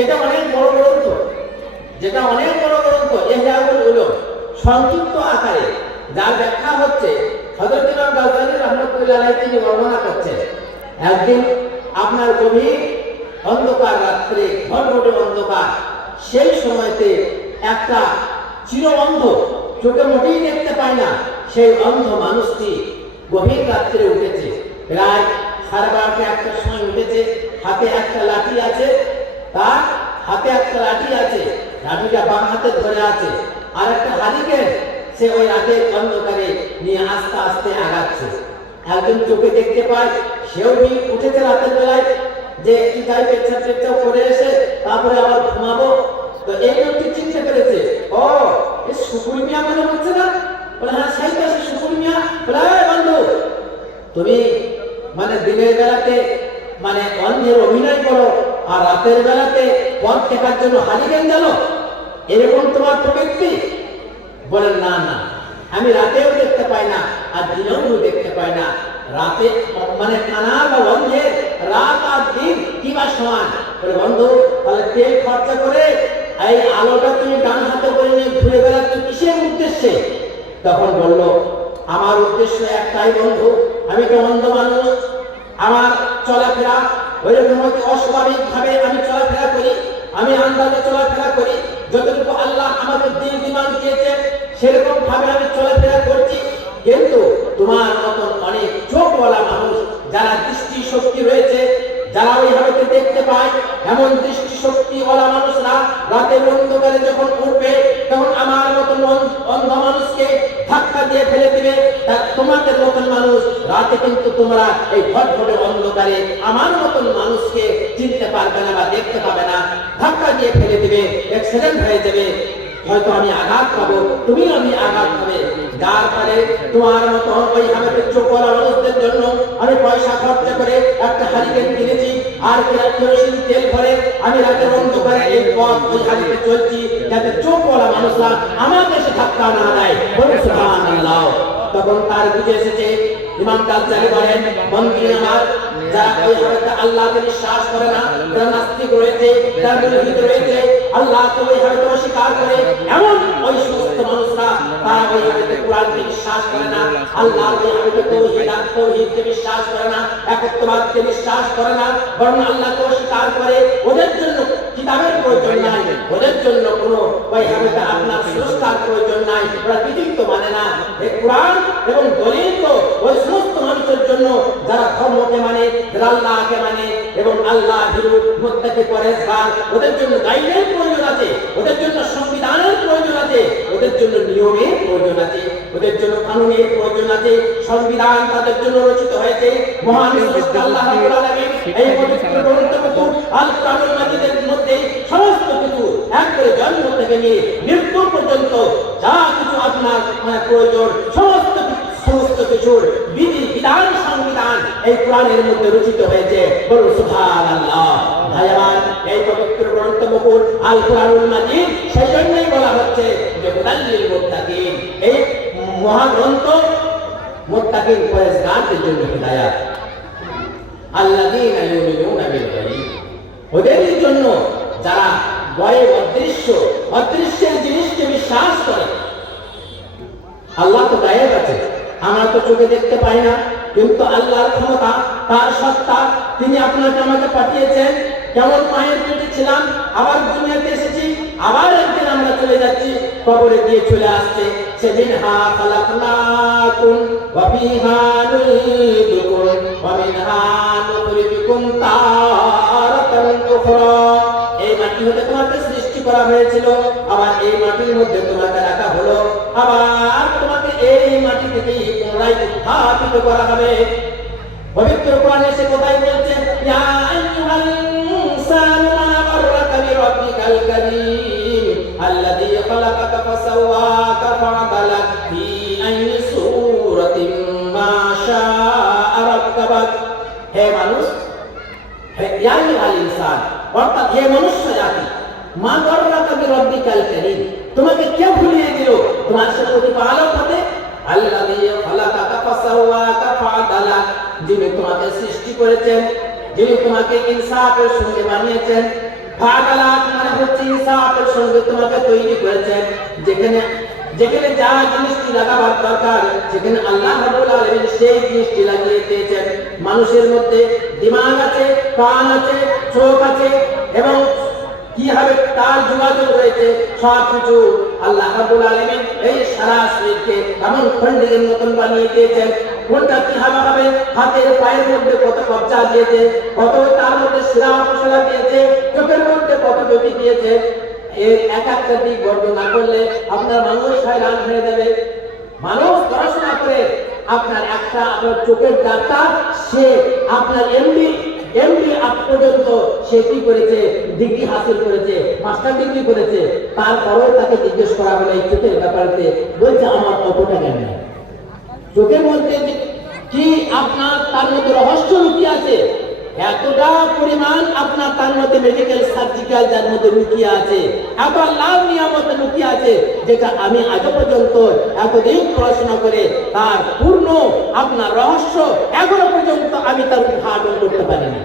যেটা অনেক বড় গ্রন্থ, যেটা অনেক বড় গ্রন্থ এহলাউল উলুম। সংক্ষিপ্ত আকারে, যার ব্যাখ্যা হচ্ছে, হযরত ইমাম গাজ্জালী রাহমাতুল্লাহ আলাইহি তিনি বর্ণনা করছেন, একদিন আপনার গভীর অন্ধকার রাত্রে ঘটঘটে অন্ধকার, সেই সময়তে একটা চির অন্ধ চোখে মোটেই দেখতে পায় না, সেই অন্ধ মানুষটি গভীর রাত্রে উঠেছে। প্রায় সাড়ে বারোটা একটার সময় উঠেছে, হাতে একটা লাঠি আছে তার হাতে একটা লাঠি আছে, লাঠিটা বাম হাতে ধরে আছে। আর একটা হারিকেন সে ওই রাতের অন্ধকারে নিয়ে আস্তে আস্তে আগাচ্ছে। একজন চোখে দেখতে পায়, সেও উঠেছে রাতের বেলায় যে কি পেচ্ছা পেচ্ছা করে এসে তারপরে আবার ঘুমাবো তো এই লোকটি চিনতে পেরেছে ও এ শুকুর মিয়া মনে হচ্ছে না বলে হ্যাঁ সেই তো সে শুকুর মিয়া বলে "এই বন্ধু তুমি মানে দিনের বেলাতে মানে অন্ধের অভিনয় করো, আর রাতের বেলাতে পথ দেখার জন্য হারিকেন জানো এরকম তোমার প্রবৃত্তি? বলেন, না না। আমি রাতেও দেখতে পাই না, আর দিনেও দেখতে পাই না। রাতে মানে কানা বা বন্ধের রাত আর দিন কি বা সমান? বলে, বন্ধু, তাহলে তেল খরচা করে এই আলোটা তুমি ডান হাতে করে নিয়ে ঘুরে বেড়াচ্ছ কিসের উদ্দেশ্যে? তখন বলল, আমার উদ্দেশ্য একটাই, বন্ধু, আমি তো অন্ধ মানুষ। আমার চলাফেরা ওইরকম হয়তো অস্বাভাবিক ভাবে আমি চলাফেরা করি, আমি আন্দাজে চলাফেরা করি। যতটুকু আল্লাহ আমাদের দিন দিমান দিয়েছে সেরকম ভাবে আমি চলাফেরা করছি। কিন্তু তোমার মতন অনেক চোখওয়ালা মানুষ যারা দৃষ্টি শক্তি রয়েছে, যারা ওই ওইভাবে দেখতে পায়, এমন দৃষ্টি শক্তিওয়ালা মানুষরা রাতের অন্ধকারে যখন উঠবে, তখন আমার মতন অন্ধ মানুষকে ধাক্কা দিয়ে ফেলে দিবে। তোমাদের মতন মানুষ, রাতে কিন্তু তোমরা এই ঘটঘটে অন্ধকারে আমার মতন মানুষকে চিনতে পারবে না বা দেখতে পাবে না। ধাক্কা দিয়ে ফেলে দিবে অ্যাক্সিডেন্ট হয়ে যাবে। হয়তো আমি আঘাত পাবো তুমি আমি আঘাত পাবে। যার ফলে তোমার মতো ওই আমাদের চোখওয়ালা মানুষদের জন্য আমি পয়সা খরচা করে একটা হারিকেন কিনেছি, আর কেরোসিন তেল ভরে আমি রাতের অন্ধকারে এই পথ ওই হারিকে চলছি। যাতে চোখওয়ালা মানুষরা আমার দেশে ধাক্কা না দেয় বলুন সুবহানাল্লাহ তখন তার বুঝে এসেছে, ইমাম গাজ্জালি বলেন বন্ধু আমার ওই আল্লাহকে বিশ্বাস করে না, যারা নাস্তিক রয়েছে রয়েছে ওই অস্বীকার করে, এমন ওই সমস্ত মানুষরা, তারা ওই কোরআনকে বিশ্বাস করে না আল্লাহ ওই তৌহিদকে বিশ্বাস করে না, একত্ববাদকে বিশ্বাস করে না, বরং আল্লাহকে অস্বীকার করে, ওদের কোনো আপনার স্রষ্টার প্রয়োজন নাই। ওরা কিছুই মানে না। এই কোরআন এবং দলিল ওই সমস্ত মানুষের জন্য যারা ধর্মকে মানে আল্লাহকে মানে এবং আল্লাহ হিরু মুত্তাকি পরেজগার ওদের জন্য গাইডের প্রয়োজন আছে, ওদের জন্য সংবিধানের প্রয়োজন আছে, ওদের জন্য নিয়মের প্রয়োজন আছে, ওদের জন্য কানুনের প্রয়োজন আছে, সংবিধান তাদের জন্য রচিত হয়েছে। মহান এই পবিত্র গ্রন্থ আল কোরআনুল মধ্যে সমস্ত কিছু একবারে জন্ম থেকে নিয়ে মৃত্যু পর্যন্ত যা কিছু আপনার মানে প্রয়োজন, সমস্ত সমস্ত কিছুর বিধি, বিধান, সংবিধান এই কোরআনের মধ্যে রচিত হয়েছে। বলুন, সুবহানাল্লাহ। ভাই আমার এই পবিত্র গ্রন্থ মুকুট আল কোরআনুল মাজিদ সেই জন্যই বলা হচ্ছে যে হুদাল্লিল মুত্তাকিন। এই মহাগ্রন্থ মুত্তাকিন পরেজগারদের জন্য হিদায়াত। আল্লাযীনা ইউমিনুনা বিল ওদেরই জন্য যারা গয়ে অদৃশ্য অদৃশ্যের জিনিসকে বিশ্বাস করে। আল্লাহ তো গায়েব আছে আমরা তো চোখে দেখতে পাই না। কিন্তু আল্লাহর ক্ষমতা, তার সত্তা, তিনি আপনাকে আমাকে পাঠিয়েছেন। কেমন মায়ের পেটে ছিলাম, আবার দুনিয়াতে এসেছি, আবার একদিন আমরা চলে যাচ্ছি, কবরে দিয়ে চলে আসছে। সেদিন হা খালাকনাকুম, ওয়া ফিহা নুইদুকুম ওয়া মিনহা নুখরিজুকুম এই মাটি হতে তোমাকে সৃষ্টি করা হয়েছিল। আবার এই মাটির মধ্যে তোমাকে রাখা হলো। আবার তোমাকে এই মাটি থেকে পুনরায় উত্থাপিত করা হবে। পবিত্র কোরআনে সে কোথায় বলছে হে মানুষ অর্থাৎ হে মনুষ্য জাতি মা গর্রাকা বিরাব্বিকাল কারীম? তোমাকে কে ভুলিয়ে দিল? তোমার সে প্রতিপালক হবে, আল্লাযী খালাকাকা ফাসাওয়াকা ফাআদালাক যিনি তোমাকে সৃষ্টি করেছেন, যিনি তোমাকে ইনসাফের সঙ্গে বানিয়েছেন ভাগালাত মানে হচ্ছে ইনসাফের সঙ্গে তোমাকে তৈরি করেছেন। যেখানে যেখানে যা জিনিসটি লাগাবার দরকার, সেখানে আল্লাহ রাব্বুল আলামিন সেই জিনিসটি লাগিয়ে দিয়েছেন। মানুষের মধ্যে দিমাগ আছে কান আছে, চোখ আছে, এবং কি হবে তার যোগাযোগ রয়েছে সব কিছু আল্লাহ রাব্বুল আলামিন এই সারা শরীরকে এমন খন্ডের মতন বানিয়ে দিয়েছেন। কোনটা কি হবে হবে? হাতের পায়ের মধ্যে কত কবজা দিয়েছে, কত তার মধ্যে শিরা মশলা দিয়েছে, চোখের মধ্যে কত গতি দিয়েছে। এর এক একটা দিক বর্ণনা করলে আপনার মানুষ হয়রান হয়ে যাবে। মানুষ পড়াশোনা করে আপনার একটা আপনার চোখের ডাক্তার, সে আপনার এমডি এমডি আপ পর্যন্ত সে কি করেছে? ডিগ্রি হাসিল করেছে মাস্টার ডিগ্রি করেছে। তারপরেও তাকে জিজ্ঞেস করা হলো এই চোখের ব্যাপারে বলছে, আমার অতটা জ্ঞান নেই। চোখের মধ্যে কি আপনার, তার মধ্যে রহস্য লুকিয়ে আছে? এতটা পরিমাণ আপনার তার মধ্যে মেডিকেল সার্জিক্যাল যার মধ্যে লুকিয়ে আছে এত লাভ নিয়ামত লুকিয়ে আছে, যেটা আমি আজ পর্যন্ত এতদিন পড়াশোনা করে তার পূর্ণ আপনার রহস্য এখনও পর্যন্ত আমি তার উদ্ঘাটন করতে পারিনি।